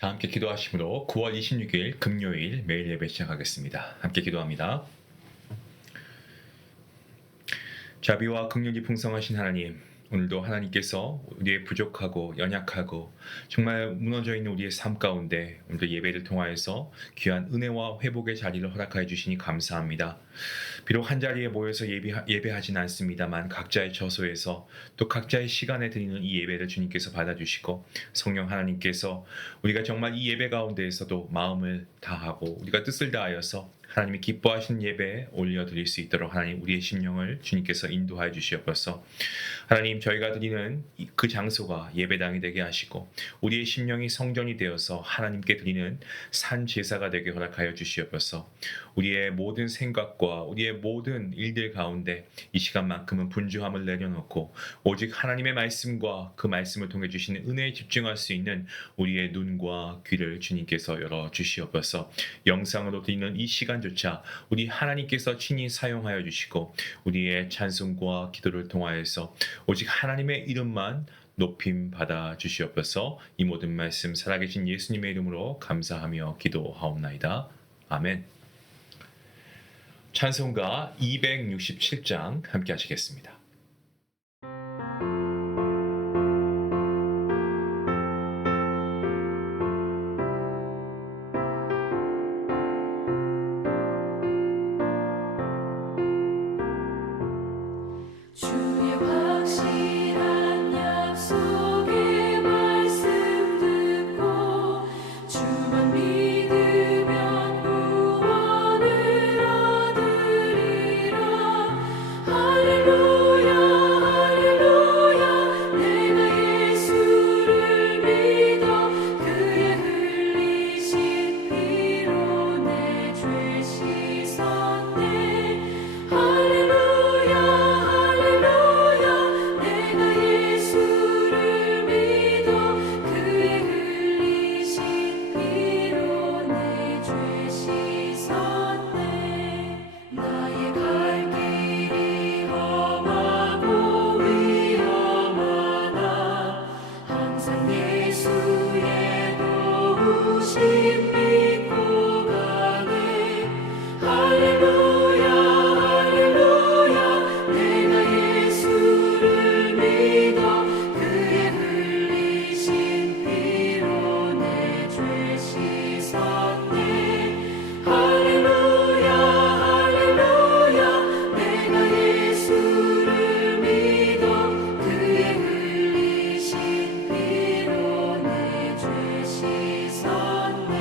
다 함께 기도하심으로 9월 26일 금요일 매일 예배 시작하겠습니다. 함께 기도합니다. 자비와 긍휼이 풍성하신 하나님, 오늘도 하나님께서 우리의 부족하고 연약하고 정말 무너져 있는 우리의 삶 가운데 오늘도 예배를 통하여서 귀한 은혜와 회복의 자리를 허락하여 주시니 감사합니다. 비록 한자리에 모여서 예배하진 않습니다만 각자의 처소에서 또 각자의 시간에 드리는 이 예배를 주님께서 받아주시고 성령 하나님께서 우리가 정말 이 예배 가운데에서도 마음을 다하고 우리가 뜻을 다하여서 하나님이 기뻐하시는 예배에 올려드릴 수 있도록 하나님 우리의 심령을 주님께서 인도하여 주시옵소서. 하나님, 저희가 드리는 그 장소가 예배당이 되게 하시고 우리의 심령이 성전이 되어서 하나님께 드리는 산 제사가 되게 허락하여 주시옵소서. 우리의 모든 생각과 우리의 모든 일들 가운데 이 시간만큼은 분주함을 내려놓고 오직 하나님의 말씀과 그 말씀을 통해 주시는 은혜에 집중할 수 있는 우리의 눈과 귀를 주님께서 열어 주시옵소서. 영상으로 드리는 이 시간조차 우리 하나님께서 친히 사용하여 주시고 우리의 찬송과 기도를 통하여서 오직 하나님의 이름만 높임 받아 주시옵소서. 이 모든 말씀 살아계신 예수님의 이름으로 감사하며 기도하옵나이다. 아멘. 찬송가 267장 함께 하시겠습니다. 주의 확실한 약속의 말씀 듣고 주만 믿으면 구원을 얻으리라. 할렐루야 할렐루야 내가 예수를 믿어 그의 흘리신 피로 내 죄 씻었네. 할렐루야 할렐루야 내가 예수를 믿어 그의 흘리신 피로 내 죄 씻었네. 나의 갈 길이 험하고 위험하나 항상 예수의 도우심 믿고 가네. 할렐루야 할렐루야 내가 예수를 믿어 그의 흘리신 피로 내 죄 씻었네. 할렐루야 할렐루야 내가 예수를 믿어 그의 흘리신 피로 내 죄 씻었네.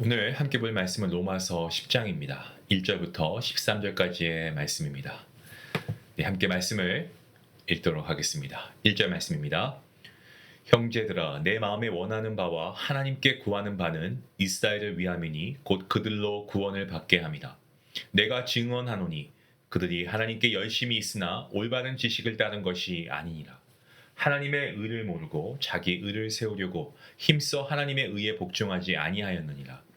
오늘 함께 볼 말씀은 로마서 10장입니다. 1절부터 13절까지의 말씀입니다. 네, 함께 말씀을 읽도록 하겠습니다. 1절 말씀입니다. 형제들아, 내 마음에 원하는 바와 하나님께 구하는 바는 이스라엘을 위함이니 곧 그들로 구원을 받게 함이라. 내가 증언하노니 그들이 하나님께 열심히 있으나 올바른 지식을 따른 것이 아니니라. 하나님의 의를 모르고 자기 의를 세우려고 힘써 하나님의 의에 복종하지 아니하였느니라.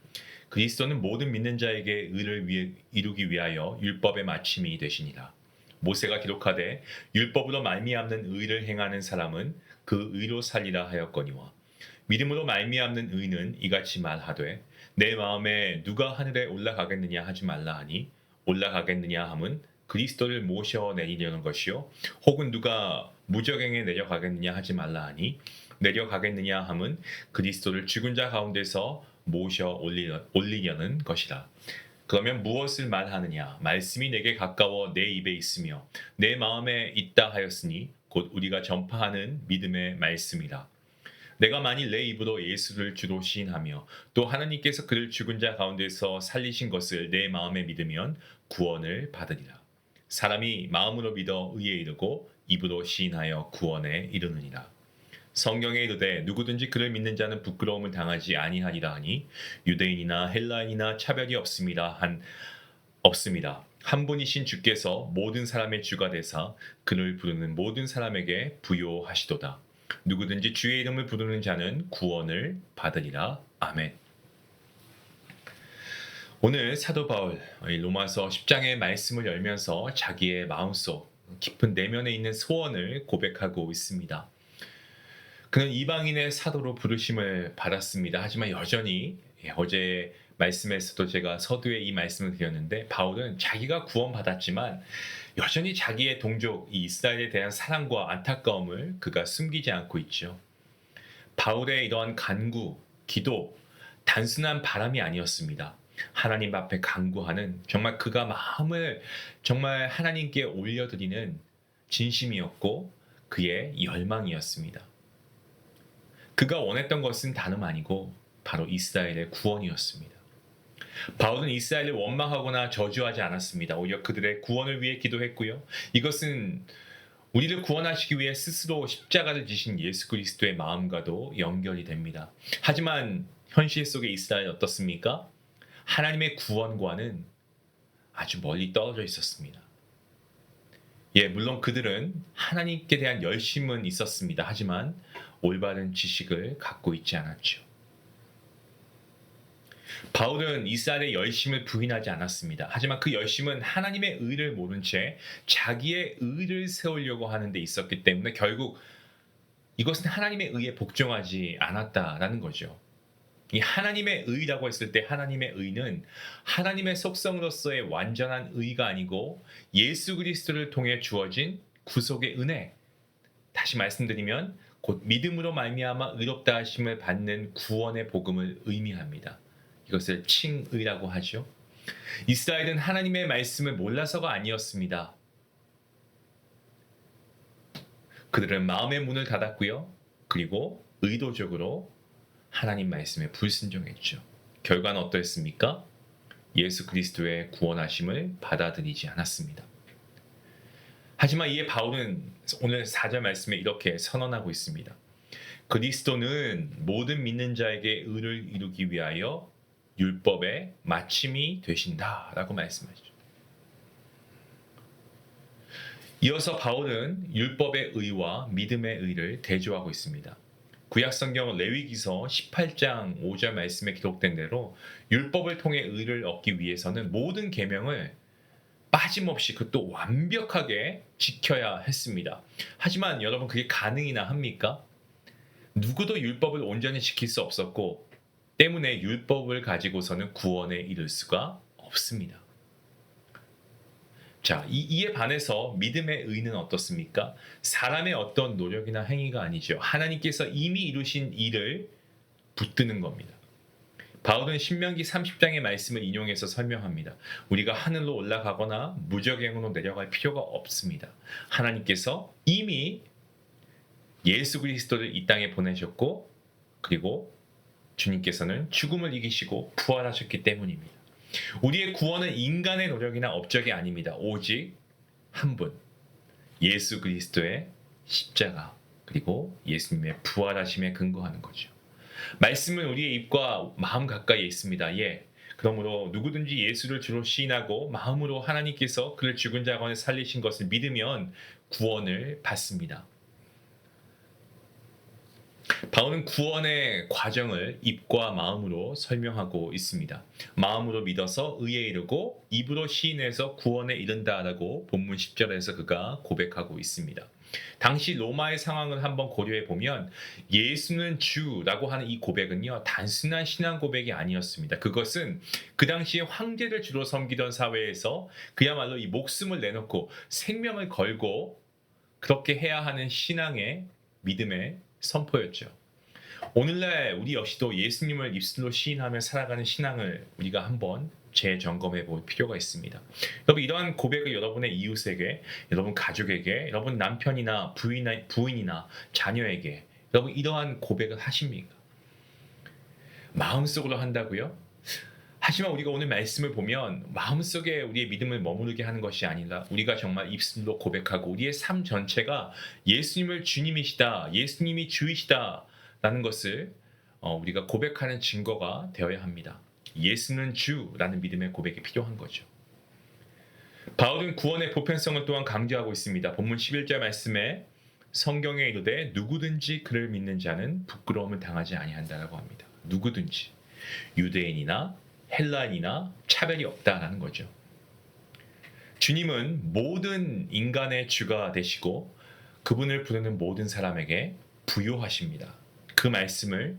그리스도는 모든 믿는 자에게 의를 이루기 위하여 율법의 마침이 되시니라. 모세가 기록하되 율법으로 말미암는 의를 행하는 사람은 그 의로 살리라 하였거니와 믿음으로 말미암는 의는 이같이 말하되 내 마음에 누가 하늘에 올라가겠느냐 하지 말라 하니 올라가겠느냐 함은 그리스도를 모셔내리려는 것이요 혹은 누가 무저갱에 내려가겠느냐 하지 말라 하니 내려가겠느냐 함은 그리스도를 죽은 자 가운데서 모셔 올리려는 것이라. 그러면 무엇을 말하느냐? 말씀이 내게 가까워 내 입에 있으며 내 마음에 있다 하였으니 곧 우리가 전파하는 믿음의 말씀이라. 내가 만일 내 입으로 예수를 주로 시인하며 또 하나님께서 그를 죽은 자 가운데서 살리신 것을 내 마음에 믿으면 구원을 받으리라. 사람이 마음으로 믿어 의에 이르고 입으로 시인하여 구원에 이르느니라. 성경에 이르되 누구든지 그를 믿는 자는 부끄러움을 당하지 아니하리라 하니 유대인이나 헬라인이나 차별이 없습니다. 한 분이신 주께서 모든 사람의 주가 되사 그를 부르는 모든 사람에게 부요하시도다. 누구든지 주의 이름을 부르는 자는 구원을 받으리라. 아멘. 오늘 사도 바울 로마서 10장의 말씀을 열면서 자기의 마음속 깊은 내면에 있는 소원을 고백하고 있습니다. 그는 이방인의 사도로 부르심을 받았습니다. 하지만 여전히 어제 말씀에서도 제가 서두에 이 말씀을 드렸는데 바울은 자기가 구원받았지만 여전히 자기의 동족 이 이스라엘에 대한 사랑과 안타까움을 그가 숨기지 않고 있죠. 바울의 이러한 간구, 기도, 단순한 바람이 아니었습니다. 하나님 앞에 간구하는 정말 그가 마음을 정말 하나님께 올려드리는 진심이었고 그의 열망이었습니다. 그가 원했던 것은 다름 아니고 바로 이스라엘의 구원이었습니다. 바울은 이스라엘을 원망하거나 저주하지 않았습니다. 오히려 그들의 구원을 위해 기도했고요. 이것은 우리를 구원하시기 위해 스스로 십자가를 지신 예수 그리스도의 마음과도 연결이 됩니다. 하지만 현실 속의 이스라엘 어떻습니까? 하나님의 구원과는 아주 멀리 떨어져 있었습니다. 물론 그들은 하나님께 대한 열심은 있었습니다. 하지만 올바른 지식을 갖고 있지 않았죠. 바울은 이스라엘의 열심을 부인하지 않았습니다. 하지만 그 열심은 하나님의 의를 모른 채 자기의 의를 세우려고 하는 데 있었기 때문에 결국 이것은 하나님의 의에 복종하지 않았다라는 거죠. 이 하나님의 의라고 했을 때 하나님의 의는 하나님의 속성으로서의 완전한 의가 아니고 예수 그리스도를 통해 주어진 구속의 은혜. 다시 말씀드리면 곧 믿음으로 말미암아 의롭다 하심을 받는 구원의 복음을 의미합니다. 이것을 칭의라고 하죠. 이스라엘은 하나님의 말씀을 몰라서가 아니었습니다. 그들은 마음의 문을 닫았고요. 그리고 의도적으로 하나님 말씀에 불순종했죠. 결과는 어떠했습니까? 예수 그리스도의 구원하심을 받아들이지 않았습니다. 하지만 이에 바울은 오늘 4절 말씀에 이렇게 선언하고 있습니다. 그리스도는 모든 믿는 자에게 의를 이루기 위하여 율법의 마침이 되신다라고 말씀하시죠. 이어서 바울은 율법의 의와 믿음의 의를 대조하고 있습니다. 구약성경 레위기서 18장 5절 말씀에 기록된 대로 율법을 통해 의를 얻기 위해서는 모든 계명을 빠짐없이 그것도 완벽하게 지켜야 했습니다. 하지만 여러분 그게 가능이나 합니까? 누구도 율법을 온전히 지킬 수 없었고 때문에 율법을 가지고서는 구원에 이를 수가 없습니다. 자, 이에 반해서 믿음의 의는 어떻습니까? 사람의 어떤 노력이나 행위가 아니죠. 하나님께서 이미 이루신 일을 붙드는 겁니다. 바울은 신명기 30장의 말씀을 인용해서 설명합니다. 우리가 하늘로 올라가거나 무저갱으로 내려갈 필요가 없습니다. 하나님께서 이미 예수 그리스도를 이 땅에 보내셨고 그리고 주님께서는 죽음을 이기시고 부활하셨기 때문입니다. 우리의 구원은 인간의 노력이나 업적이 아닙니다. 오직 한 분, 예수 그리스도의 십자가 그리고 예수님의 부활하심에 근거하는 거죠. 말씀은 우리의 입과 마음 가까이에 있습니다. 예. 그러므로 누구든지 예수를 주로 시인하고 마음으로 하나님께서 그를 죽은 자 가운데 살리신 것을 믿으면 구원을 받습니다. 바울은 구원의 과정을 입과 마음으로 설명하고 있습니다. 마음으로 믿어서 의에 이르고 입으로 시인해서 구원에 이른다라고 본문 10절에서 그가 고백하고 있습니다. 당시 로마의 상황을 한번 고려해 보면 예수는 주라고 하는 이 고백은요, 단순한 신앙 고백이 아니었습니다. 그것은 그 당시에 황제를 주로 섬기던 사회에서 그야말로 이 목숨을 내놓고 생명을 걸고 그렇게 해야 하는 신앙의 믿음의 선포였죠. 오늘날 우리 역시도 예수님을 입술로 시인하며 살아가는 신앙을 우리가 한번 재점검해 볼 필요가 있습니다. 여러분, 이러한 고백을 여러분의 이웃에게, 여러분 가족에게, 여러분 남편이나 부인이나 자녀에게 여러분 이러한 고백을 하십니까? 마음속으로 한다고요? 하지만 우리가 오늘 말씀을 보면 마음속에 우리의 믿음을 머무르게 하는 것이 아니라 우리가 정말 입술로 고백하고 우리의 삶 전체가 예수님을 주님이시다, 예수님이 주이시다 라는 것을 우리가 고백하는 증거가 되어야 합니다. 예수는 주라는 믿음의 고백이 필요한 거죠. 바울은 구원의 보편성을 또한 강조하고 있습니다. 본문 11절 말씀에 성경에 이르되 누구든지 그를 믿는 자는 부끄러움을 당하지 아니한다라고 합니다. 누구든지 유대인이나 헬라인이나 차별이 없다라는 거죠. 주님은 모든 인간의 주가 되시고 그분을 부르는 모든 사람에게 부요하십니다. 그 말씀을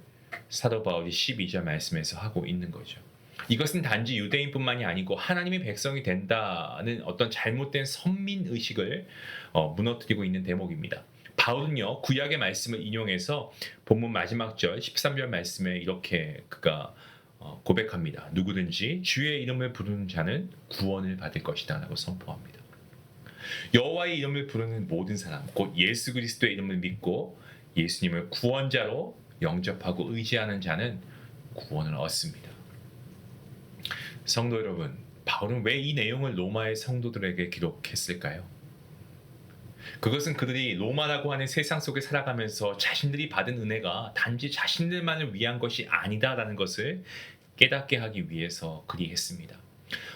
사도 바울이 12절 말씀에서 하고 있는 거죠. 이것은 단지 유대인뿐만이 아니고 하나님의 백성이 된다는 어떤 잘못된 선민의식을 무너뜨리고 있는 대목입니다. 바울은요, 구약의 말씀을 인용해서 본문 마지막 절 13절 말씀에 이렇게 그가 고백합니다. 누구든지 주의 이름을 부르는 자는 구원을 받을 것이다 라고 선포합니다. 여호와의 이름을 부르는 모든 사람, 곧 예수 그리스도의 이름을 믿고 예수님을 구원자로 영접하고 의지하는 자는 구원을 얻습니다. 성도 여러분, 바울은 왜 이 내용을 로마의 성도들에게 기록했을까요? 그것은 그들이 로마라고 하는 세상 속에 살아가면서 자신들이 받은 은혜가 단지 자신들만을 위한 것이 아니다라는 것을 깨닫게 하기 위해서 그리 했습니다.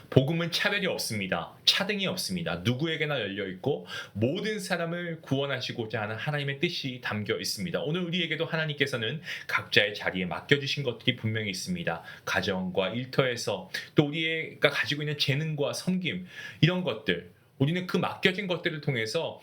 복음은 차별이 없습니다. 차등이 없습니다. 누구에게나 열려있고 모든 사람을 구원하시고자 하는 하나님의 뜻이 담겨 있습니다. 오늘 우리에게도 하나님께서는 각자의 자리에 맡겨주신 것들이 분명히 있습니다. 가정과 일터에서 또 우리가 가지고 있는 재능과 섬김, 이런 것들, 우리는 그 맡겨진 것들을 통해서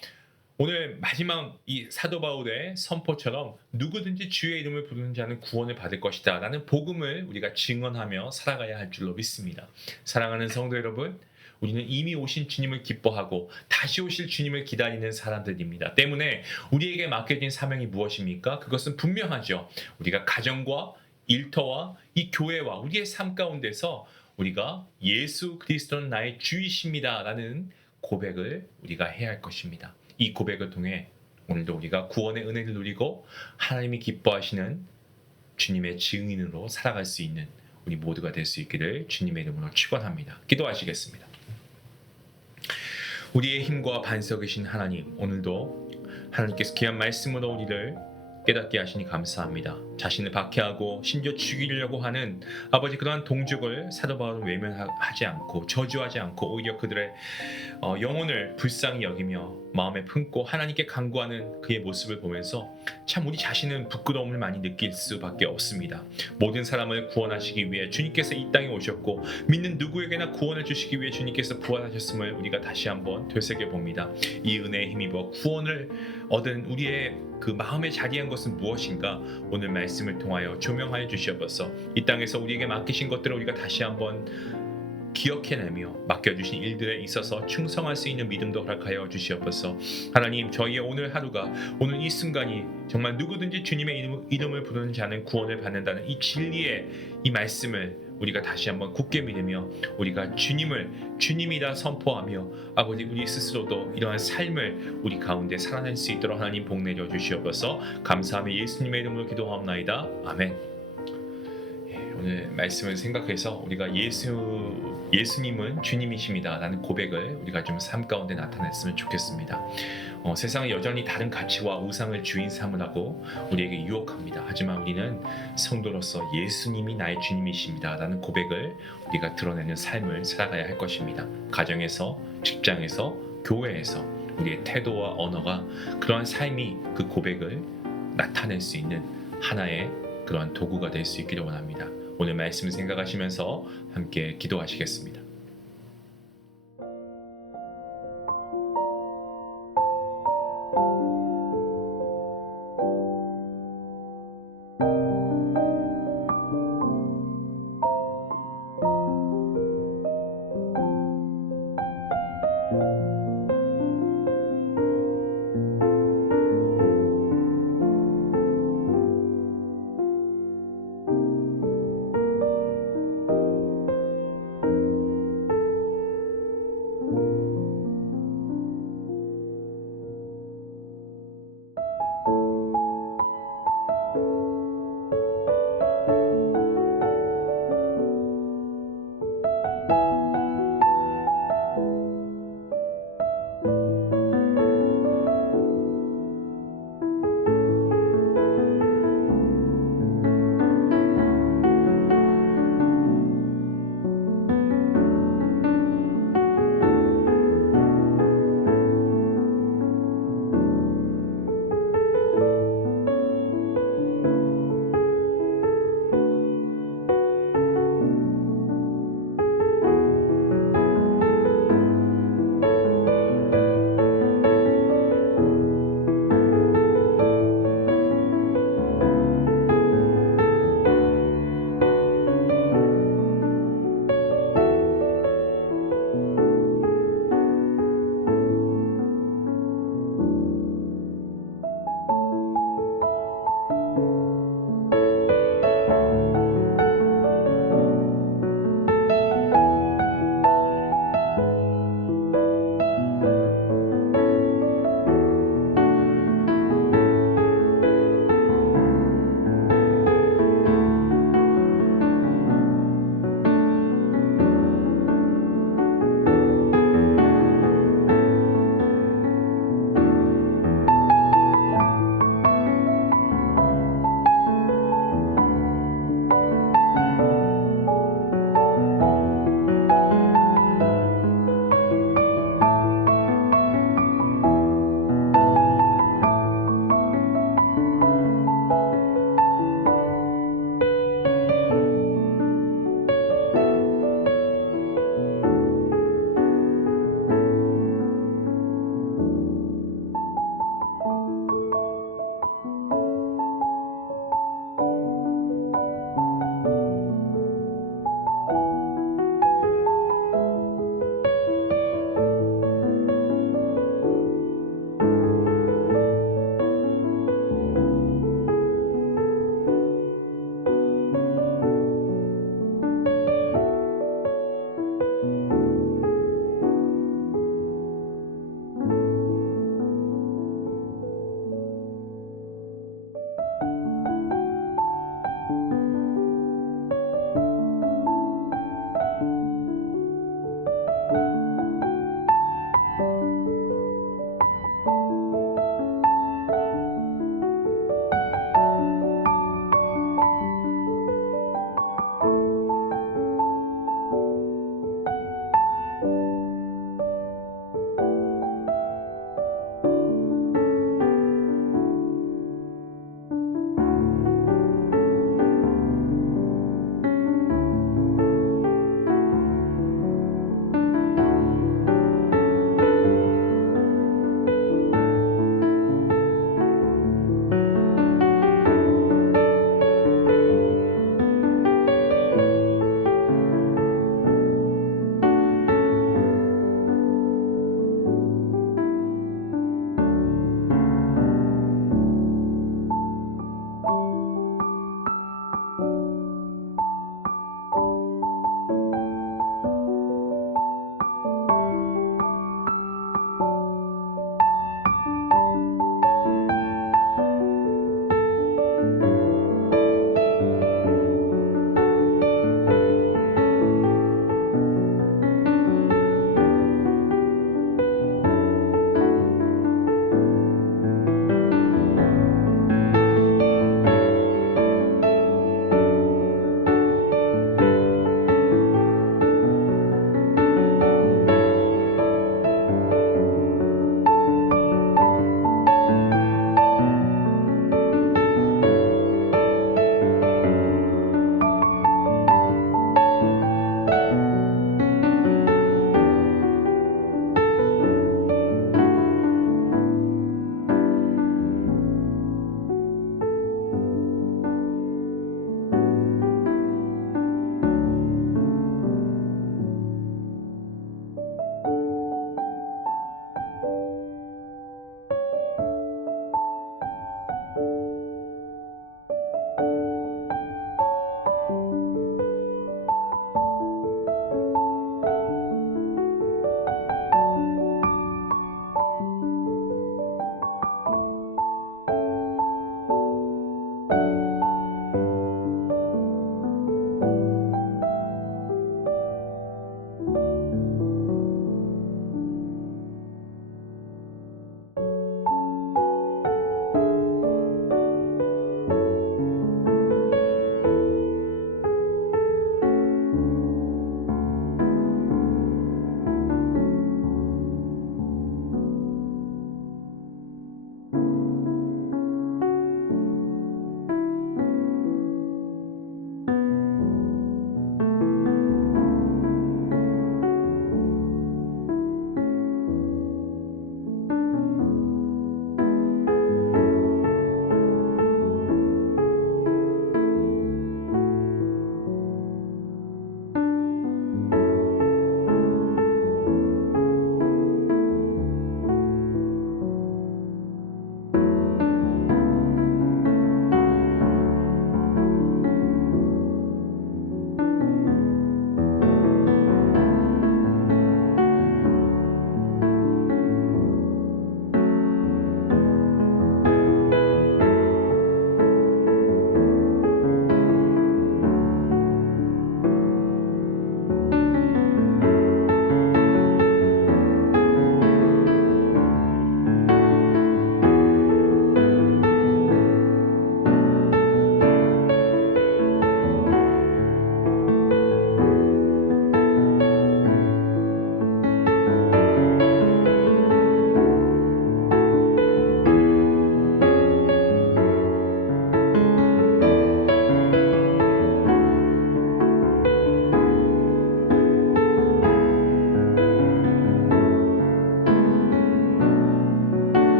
오늘 마지막 이 사도 바울의 선포처럼 누구든지 주의 이름을 부르는 자는 구원을 받을 것이다 라는 복음을 우리가 증언하며 살아가야 할 줄로 믿습니다. 사랑하는 성도 여러분, 우리는 이미 오신 주님을 기뻐하고 다시 오실 주님을 기다리는 사람들입니다. 때문에 우리에게 맡겨진 사명이 무엇입니까? 그것은 분명하죠. 우리가 가정과 일터와 이 교회와 우리의 삶 가운데서 우리가 예수 그리스도는 나의 주이십니다 라는 고백을 우리가 해야 할 것입니다. 이 고백을 통해 오늘도 우리가 구원의 은혜를 누리고 하나님이 기뻐하시는 주님의 증인으로 살아갈 수 있는 우리 모두가 될 수 있기를 주님의 이름으로 축원합니다. 기도하시겠습니다. 우리의 힘과 반석이신 하나님, 오늘도 하나님께서 귀한 말씀으로 우리를 깨닫게 하시니 감사합니다. 자신을 박해하고 심지어 죽이려고 하는 아버지 그러한 동족을 사도 바울은 외면하지 않고 저주하지 않고 오히려 그들의 영혼을 불쌍히 여기며 마음에 품고 하나님께 간구하는 그의 모습을 보면서 참 우리 자신은 부끄러움을 많이 느낄 수밖에 없습니다. 모든 사람을 구원하시기 위해 주님께서 이 땅에 오셨고 믿는 누구에게나 구원을 주시기 위해 주님께서 부활하셨음을 우리가 다시 한번 되새겨 봅니다. 이 은혜에 힘입어 구원을 얻은 우리의 그 마음에 자리한 것은 무엇인가 오늘 말씀을 통하여 조명하여 주시옵소서. 이 땅에서 우리에게 맡기신 것들을 우리가 다시 한번 기억해내며 맡겨주신 일들에 있어서 충성할 수 있는 믿음도 허락하여 주시옵소서. 하나님, 저희의 오늘 하루가, 오늘 이 순간이 정말 누구든지 주님의 이름을 부르는 자는 구원을 받는다는 이 진리의 이 말씀을 우리가 다시 한번 굳게 믿으며 우리가 주님이라 선포하며 아버지 우리 스스로도 이러한 삶을 우리 가운데 살아낼 수 있도록 하나님 복 내려 주시옵소서. 감사하며 예수님의 이름으로 기도하옵나이다. 아멘. 오늘 말씀을 생각해서 우리가 예수님은 주님이십니다라는 고백을 우리가 좀 삶 가운데 나타냈으면 좋겠습니다. 세상은 여전히 다른 가치와 우상을 주인 삼으라고 우리에게 유혹합니다. 하지만 우리는 성도로서 예수님이 나의 주님이십니다라는 고백을 우리가 드러내는 삶을 살아가야 할 것입니다. 가정에서, 직장에서, 교회에서 우리의 태도와 언어가 그러한 삶이 그 고백을 나타낼 수 있는 하나의 그러한 도구가 될 수 있기를 원합니다. 오늘 말씀 생각하시면서 함께 기도하시겠습니다.